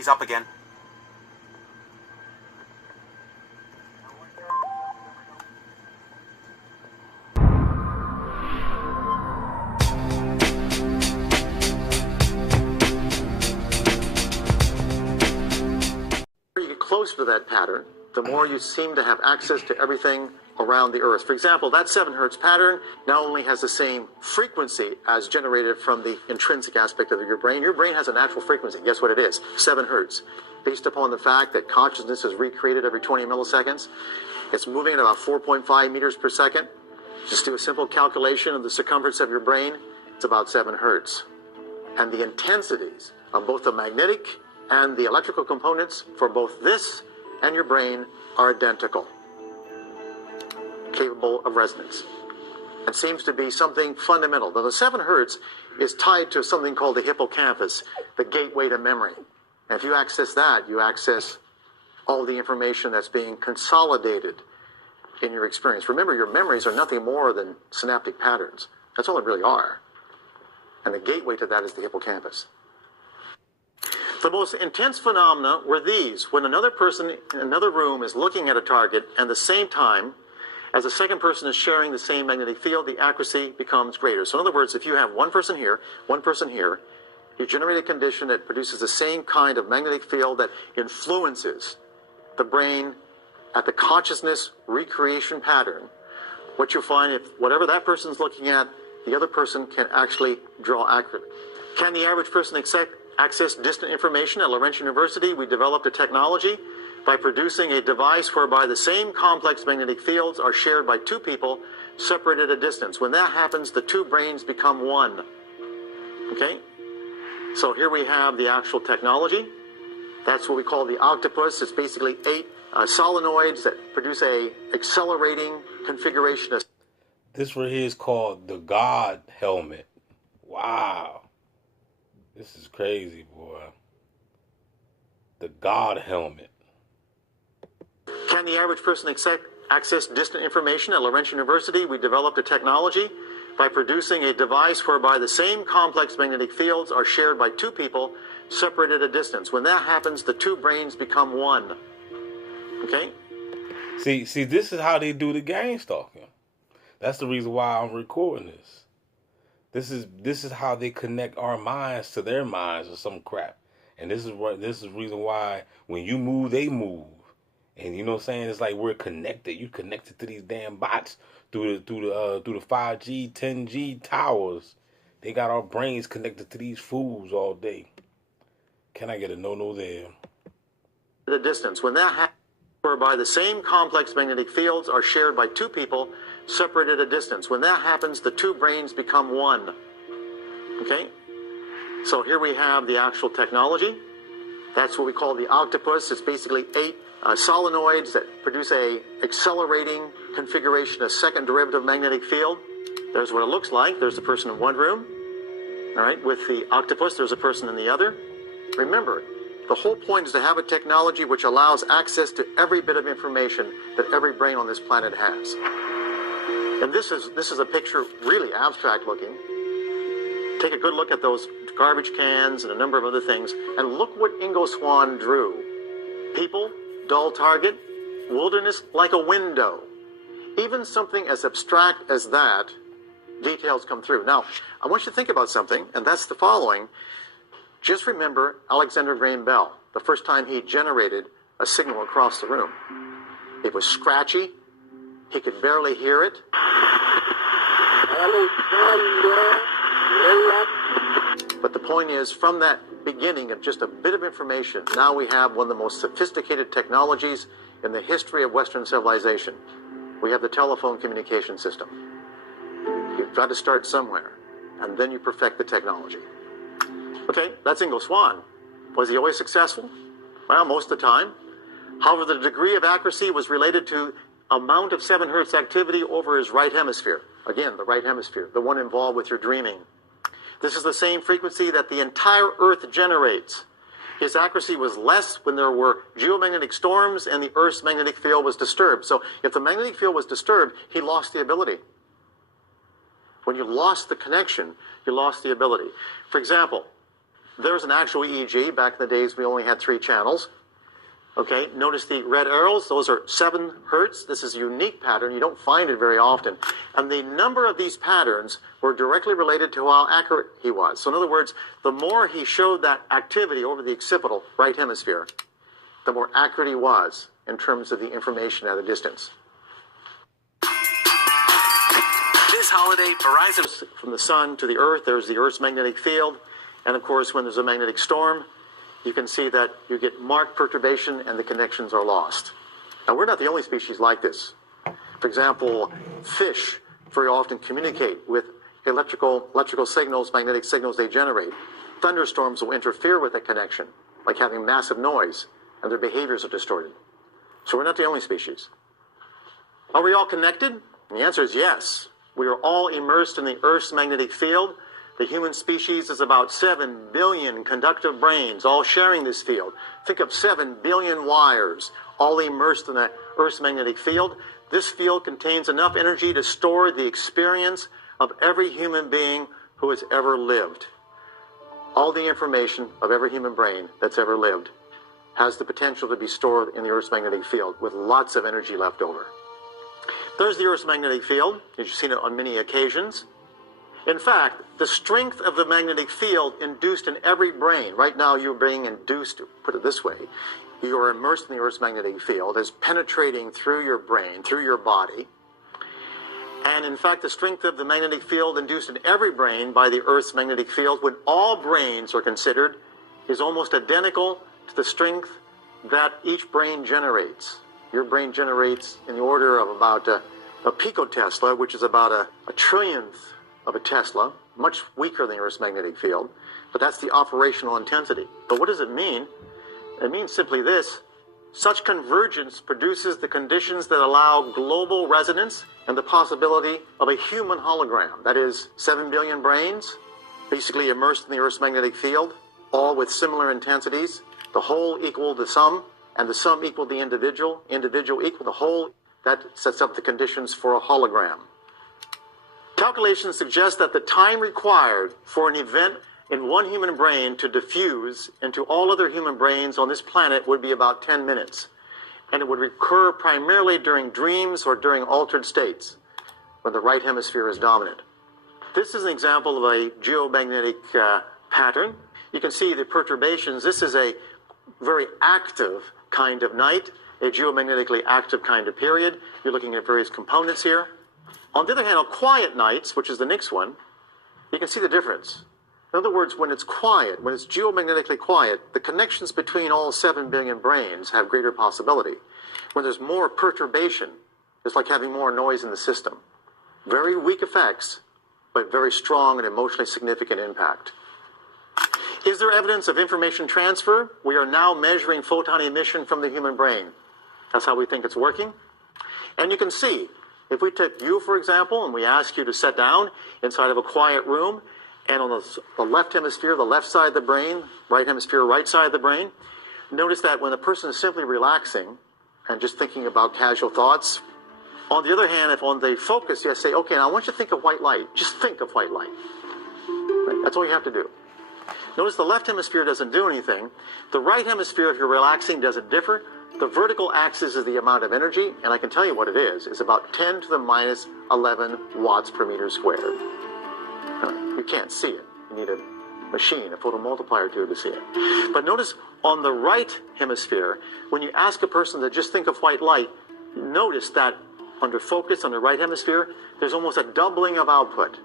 He's up again. The more you get closer to that pattern, the more you seem to have access to everything around the Earth. For example, that 7 hertz pattern now only has the same frequency as generated from the intrinsic aspect of your brain. Your brain has a natural frequency. Guess what it is? 7 hertz. Based upon the fact that consciousness is recreated every 20 milliseconds, it's moving at about 4.5 meters per second. Just do a simple calculation of the circumference of your brain. It's about 7 hertz. And the intensities of both the magnetic and the electrical components for both this and your brain are identical, capable of resonance. It seems to be something fundamental. Now, the 7 hertz is tied to something called the hippocampus, the gateway to memory. And if you access that, you access all the information that's being consolidated in your experience. Remember, your memories are nothing more than synaptic patterns. That's all they really are. And the gateway to that is the hippocampus. The most intense phenomena were these: when another person in another room is looking at a target, and at the same time as the second person is sharing the same magnetic field, the accuracy becomes greater. So in other words, if you have one person here, you generate a condition that produces the same kind of magnetic field that influences the brain at the consciousness recreation pattern. What you'll find, if whatever that person's looking at, the other person can actually draw accurately. Can the average person access distant information? At Laurentian University, we developed a technology by producing a device whereby the same complex magnetic fields are shared by 2 people separated at a distance. When that happens, the 2 brains become one. Okay? So here we have the actual technology. That's what we call the octopus. It's basically 8 solenoids that produce a accelerating configuration. This right here is called the God helmet. Wow. This is crazy, boy. The God helmet. Can the average person access distant information? At Laurentian University, we developed a technology by producing a device whereby the same complex magnetic fields are shared by 2 people separated at a distance. When that happens, the 2 brains become one. Okay? See, this is how they do the Gangstalking. That's the reason why I'm recording this. This is how they connect our minds to their minds or some crap. And this is the reason why when you move, they move. And you know what I'm saying? It's like we're connected. You connected to these damn bots through the 5G, 10G towers. They got our brains connected to these fools all day. Can I get a no there? The distance. When that happens, whereby the same complex magnetic fields are shared by 2 people separated at a distance. When that happens, the 2 brains become one. Okay? So here we have the actual technology. That's what we call the octopus. It's basically 8 solenoids that produce a accelerating configuration, a second derivative magnetic field. There's what it looks like. There's a person in one room. All right, with the octopus, there's a person in the other. Remember, the whole point is to have a technology which allows access to every bit of information that every brain on this planet has. And this is a picture really abstract looking. Take a good look at those garbage cans and a number of other things, and look what Ingo Swann drew. People, dull target, wilderness like a window. Even something as abstract as that, details come through. Now, I want you to think about something, and that's the following. Just remember Alexander Graham Bell, the first time he generated a signal across the room. It was scratchy. He could barely hear it. But the point is, from that beginning of just a bit of information, now we have one of the most sophisticated technologies in the history of Western civilization. We have the telephone communication system. You've got to start somewhere, and then you perfect the technology. Okay, that's Ingo Swann. Was he always successful? Well, most of the time. However, the degree of accuracy was related to amount of 7 hertz activity over his right hemisphere. Again, the right hemisphere, the one involved with your dreaming. This is the same frequency that the entire Earth generates. His accuracy was less when there were geomagnetic storms and the Earth's magnetic field was disturbed. So if the magnetic field was disturbed, he lost the ability. When you lost the connection, you lost the ability. For example, There's an actual EEG. Back in the days, we only had 3 channels. Okay, notice the red arrows. Those are 7 hertz. This is a unique pattern. You don't find it very often. And the number of these patterns were directly related to how accurate he was. So in other words, the more he showed that activity over the occipital right hemisphere, the more accurate he was in terms of the information at a distance. This holiday, Verizon... From the sun to the earth, there's the Earth's magnetic field. And of course, when there's a magnetic storm, you can see that you get marked perturbation and the connections are lost. Now, we're not the only species like this. For example, fish very often communicate with electrical signals, magnetic signals they generate. Thunderstorms will interfere with that connection, like having massive noise, and their behaviors are distorted. So we're not the only species. Are we all connected? And the answer is yes. We are all immersed in the Earth's magnetic field. The human species is about 7 billion conductive brains, all sharing this field. Think of 7 billion wires, all immersed in the Earth's magnetic field. This field contains enough energy to store the experience of every human being who has ever lived. All the information of every human brain that's ever lived has the potential to be stored in the Earth's magnetic field with lots of energy left over. There's the Earth's magnetic field. You've seen it on many occasions. In fact, the strength of the magnetic field induced in every brain, right now you're being induced, to put it this way, you are immersed in the Earth's magnetic field, is penetrating through your brain, through your body. And in fact, the strength of the magnetic field induced in every brain by the Earth's magnetic field, when all brains are considered, is almost identical to the strength that each brain generates. Your brain generates in the order of about a picotesla, which is about a trillionth of a Tesla, much weaker than the Earth's magnetic field, but that's the operational intensity. But what does it mean? It means simply this: such convergence produces the conditions that allow global resonance and the possibility of a human hologram. That is, 7 billion brains, basically immersed in the Earth's magnetic field, all with similar intensities, the whole equal the sum, and the sum equal the individual equal the whole. That sets up the conditions for a hologram. Calculations suggest that the time required for an event in one human brain to diffuse into all other human brains on this planet would be about 10 minutes. And it would recur primarily during dreams or during altered states, when the right hemisphere is dominant. This is an example of a geomagnetic pattern. You can see the perturbations. This is a very active kind of night, a geomagnetically active kind of period. You're looking at various components here. On the other hand, on quiet nights, which is the next one, you can see the difference. In other words, when it's quiet, when it's geomagnetically quiet, the connections between all 7 billion brains have greater possibility. When there's more perturbation, it's like having more noise in the system. Very weak effects, but very strong and emotionally significant impact. Is there evidence of information transfer? We are now measuring photon emission from the human brain. That's how we think it's working. And you can see, if we took you, for example, and we ask you to sit down inside of a quiet room, and on the left hemisphere, the left side of the brain, right hemisphere, right side of the brain, notice that when the person is simply relaxing and just thinking about casual thoughts, on the other hand, if on the focus, you say, okay, now I want you to think of white light. Just think of white light. Right? That's all you have to do. Notice the left hemisphere doesn't do anything. The right hemisphere, if you're relaxing, doesn't differ. The vertical axis is the amount of energy, and I can tell you what it is. It's about 10 to the minus 11 watts per meter squared. You can't see it. You need a machine, a photomultiplier to see it. But notice on the right hemisphere, when you ask a person to just think of white light, notice that under focus on the right hemisphere, there's almost a doubling of output.